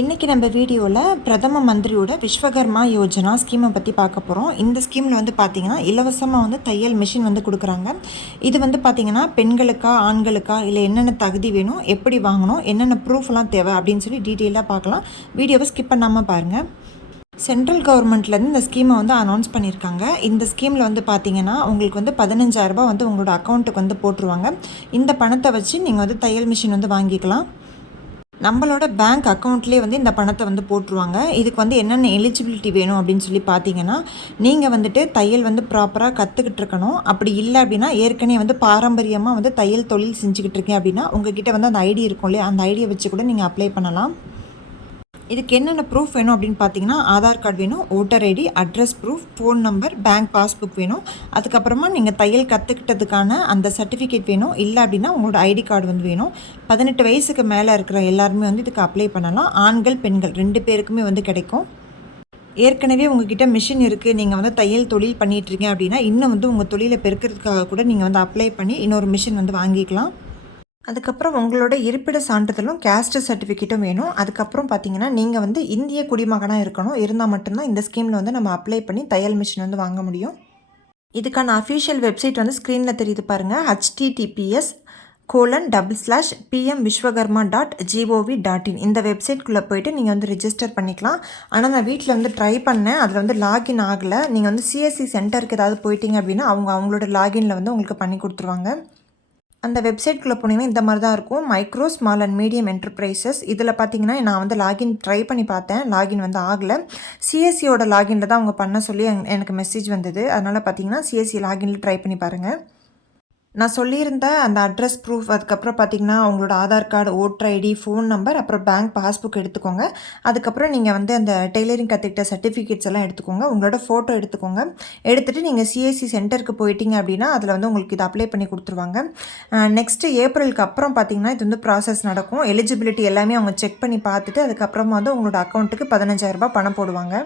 இன்றைக்கி நம்ம வீடியோவில் பிரதம மந்திரியோட விஸ்வகர்மா யோஜனா ஸ்கீமை பற்றி பார்க்க போகிறோம் இந்த ஸ்கீமில் வந்து பார்த்திங்கன்னா இலவசமாக வந்து தையல் மிஷின் வந்து கொடுக்குறாங்க. இது வந்து பார்த்திங்கன்னா பெண்களுக்கா ஆண்களுக்கா இல்லை என்னென்ன தகுதி வேணும் எப்படி வாங்கணும் என்னென்ன ப்ரூஃப்லாம் தேவை அப்படின்னு சொல்லி டீட்டெயிலாக பார்க்கலாம். வீடியோவை ஸ்கிப் பண்ணாமல் பாருங்கள் சென்ட்ரல் கவர்மெண்ட்லேருந்து இந்த ஸ்கீமை வந்து அனௌன்ஸ் பண்ணியிருக்காங்க. இந்த ஸ்கீமில் வந்து பார்த்தீங்கன்னா உங்களுக்கு வந்து பதினஞ்சாயிரரூபா வந்து உங்களோட அக்கௌண்ட்டுக்கு வந்து போட்டுருவாங்க. இந்த பணத்தை வச்சு நீங்கள் வந்து தையல் மிஷின் வந்து வாங்கிக்கலாம். நம்மளோட பேங்க் அக்கௌண்ட்லேயே வந்து இந்த பணத்தை வந்து போட்டுருவாங்க. இதுக்கு வந்து என்னென்ன எலிஜிபிலிட்டி வேணும் அப்படின்னு சொல்லி பார்த்தீங்கன்னா நீங்கள் வந்துட்டு தையல் வந்து ப்ராப்பராக கற்றுக்கிட்டு இருக்கணும். அப்படி இல்லை அப்படின்னா ஏற்கனவே வந்து பாரம்பரியமாக வந்து தையல் தொழில் செஞ்சுக்கிட்டு இருக்கேன் அப்படின்னா உங்ககிட்ட வந்து அந்த ஐடி இருக்கும் இல்லையா? அந்த ஐடியை வச்சு கூட நீங்கள் அப்ளை பண்ணலாம். இதுக்கு என்னென்ன ப்ரூஃப் வேணும் அப்படின்னு பார்த்தீங்கன்னா ஆதார் கார்டு வேணும் voter ID address proof phone number bank passbook வேணும். அதுக்கப்புறமா நீங்கள் தையல் கற்றுக்கிட்டதுக்கான அந்த சர்டிஃபிகேட் வேணும். இல்லை அப்படின்னா உங்களோட ஐடி கார்டு வந்து வேணும். பதினெட்டு வயசுக்கு மேலே இருக்கிற எல்லாருமே வந்து இதுக்கு அப்ளை பண்ணலாம். ஆண்கள் பெண்கள் ரெண்டு பேருக்குமே வந்து கிடைக்கும். ஏற்கனவே உங்ககிட்ட மிஷின் இருக்குது நீங்கள் வந்து தையல் தொழில் பண்ணிகிட்ருக்கீங்க அப்படின்னா இன்னும் வந்து உங்கள் தொழிலை பெருக்கிறதுக்காக கூட நீங்கள் வந்து அப்ளை பண்ணி இன்னொரு மிஷின் வந்து வாங்கிக்கலாம். அதுக்கப்புறம் உங்களோட இருப்பிட சான்றிதழும் கேஸ்ட் சர்டிஃபிகேட்டும் வேணும். அதுக்கப்புறம் பார்த்தீங்கன்னா நீங்கள் வந்து இந்திய குடிமகனாக இருக்கணும். இருந்தால் மட்டும்தான் இந்த ஸ்கீமில் வந்து நம்ம அப்ளை பண்ணி தையல் மிஷின் வந்து வாங்க முடியும். இதுக்கான அஃபீஷியல் வெப்சைட் வந்து ஸ்க்ரீனில் தெரியுது பாருங்கள் HTTPS colon double slash PM Vishwakarma dot GOV dot in இந்த வெப்சைட்குள்ளே போயிட்டு நீங்கள் வந்து ரிஜிஸ்டர் பண்ணிக்கலாம். ஆனால் நான் வீட்டில் வந்து ட்ரை பண்ணேன். அதில் வந்து லாகின் ஆகலை. நீங்கள் வந்து சிஎஸ்சி சென்டருக்கு ஏதாவது போயிட்டீங்க அப்படின்னா அவங்க அவங்களோட லாகினில் வந்து உங்களுக்கு பண்ணி கொடுத்துருவாங்க. அந்த வெப்சைட்குள்ளே போனீங்கன்னா இந்த மாதிரி தான் இருக்கும். Micro small and medium enterprises இதில் பார்த்தீங்கன்னா நான் வந்து லாகின் ட்ரை பண்ணி பார்த்தேன். லாகின் வந்து ஆகலை. சிஎஸ்சியோட லாகினில் தான் அவங்க பண்ண சொல்லி எனக்கு மெசேஜ் வந்தது. அதனால் பார்த்தீங்கன்னா சிஎஸ்சி லாகினில் ட்ரை பண்ணி பாருங்கள் நான் சொல்லியிருந்த அந்த அட்ரஸ் ப்ரூஃப் அதுக்கப்புறம் பார்த்திங்கன்னா உங்களோட Aadhaar card voter ID phone number அப்புறம் பேங்க் பாஸ்புக் எடுத்துக்கோங்க. அதுக்கப்புறம் நீங்கள் வந்து அந்த டெய்லரிங் கற்றுக்கிட்ட சர்டிஃபிகேட்ஸ் எல்லாம் எடுத்துக்கோங்க. உங்களோட ஃபோட்டோ எடுத்துக்கோங்க. எடுத்துகிட்டு நீங்கள் சிஎஸ்சி சென்டருக்கு போயிட்டீங்க அப்படின்னா அதில் வந்து உங்களுக்கு இது அப்ளை பண்ணி கொடுத்துருவாங்க. நெக்ஸ்ட்டு ஏப்ரலுக்கு அப்புறம் பார்த்திங்கன்னா இது வந்து ப்ராசஸ் நடக்கும். எலிஜிபிலிட்டி எல்லாமே அவங்க செக் பண்ணி பார்த்துட்டு அதுக்கப்புறமா வந்து உங்களோட அக்கௌண்ட்டுக்கு பதினஞ்சாயிரரூபா பணம் போடுவாங்க.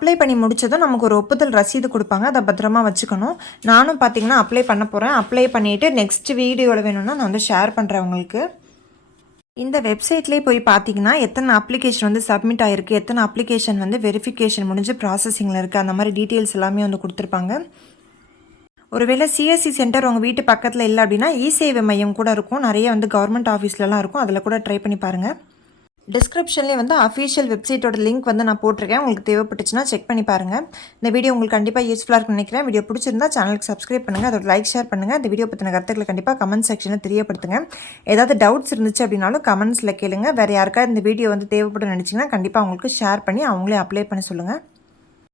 அப்ளை பண்ணி முடித்ததும் நமக்கு ஒரு ஒப்புதல் ரசீது கொடுப்பாங்க. அதை பத்திரமா வச்சுக்கணும். நானும் பார்த்தீங்கன்னா அப்ளை பண்ண போகிறேன் அப்ளை பண்ணிவிட்டு நெக்ஸ்ட் வீடியோவில் வேணும்னா நான் வந்து ஷேர் பண்ணுறேன் உங்களுக்கு. இந்த வெப்சைட்லேயே போய் பார்த்தீங்கன்னா எத்தனை அப்ளிகேஷன் வந்து சப்மிட் ஆகிருக்கு எத்தனை அப்ளிகேஷன் வந்து வெரிஃபிகேஷன் முடிஞ்சு ப்ராசஸிங்கில் இருக்குது அந்த மாதிரி டீட்டெயில்ஸ் எல்லாமே வந்து கொடுத்துருப்பாங்க. ஒருவேளை சிஎஸ்சி சென்டர் உங்கள் வீட்டு பக்கத்தில் இல்லை அப்படின்னா இ சேவை மையம் கூட இருக்கும். நிறைய வந்து கவர்மெண்ட் ஆஃபீஸ்லலாம் இருக்கும். அதில் கூட ட்ரை பண்ணி பாருங்கள் டிஸ்கிரிப்ஷன்லேயே வந்து அஃபீஷியல் வெப்சைட்டோட லிங்க் வந்து நான் போட்டிருக்கேன். உங்களுக்கு தேவைப்பட்டுச்சுன்னா செக் பண்ணி பாருங்கள் இந்த வீடியோ உங்களுக்கு கண்டிப்பாக யூஸ்ஃபுல்லாக நினைக்கிறேன். வீடியோ பிடிச்சிருந்தா சேனலுக்கு சப்ஸ்கிரைப் பண்ணுங்கள் அதோட லைக் ஷேர் பண்ணுங்கள் இந்த வீடியோ பற்றின கருத்துக்களை கண்டிப்பாக கமெண்ட் செக்ஷனில் தெரியப்படுத்துங்க. ஏதாவது டவுட்ஸ் இருந்துச்சு அப்படின்னாலும் கமெண்ட்ஸில் கேளுங்க. வேறு யாருக்கா இந்த வீடியோ வந்து தேவைப்படும் நினச்சிங்கன்னா கண்டிப்பாக அவங்களுக்கு ஷேர் பண்ணி அவங்களே அப்ளை பண்ண சொல்லுங்கள்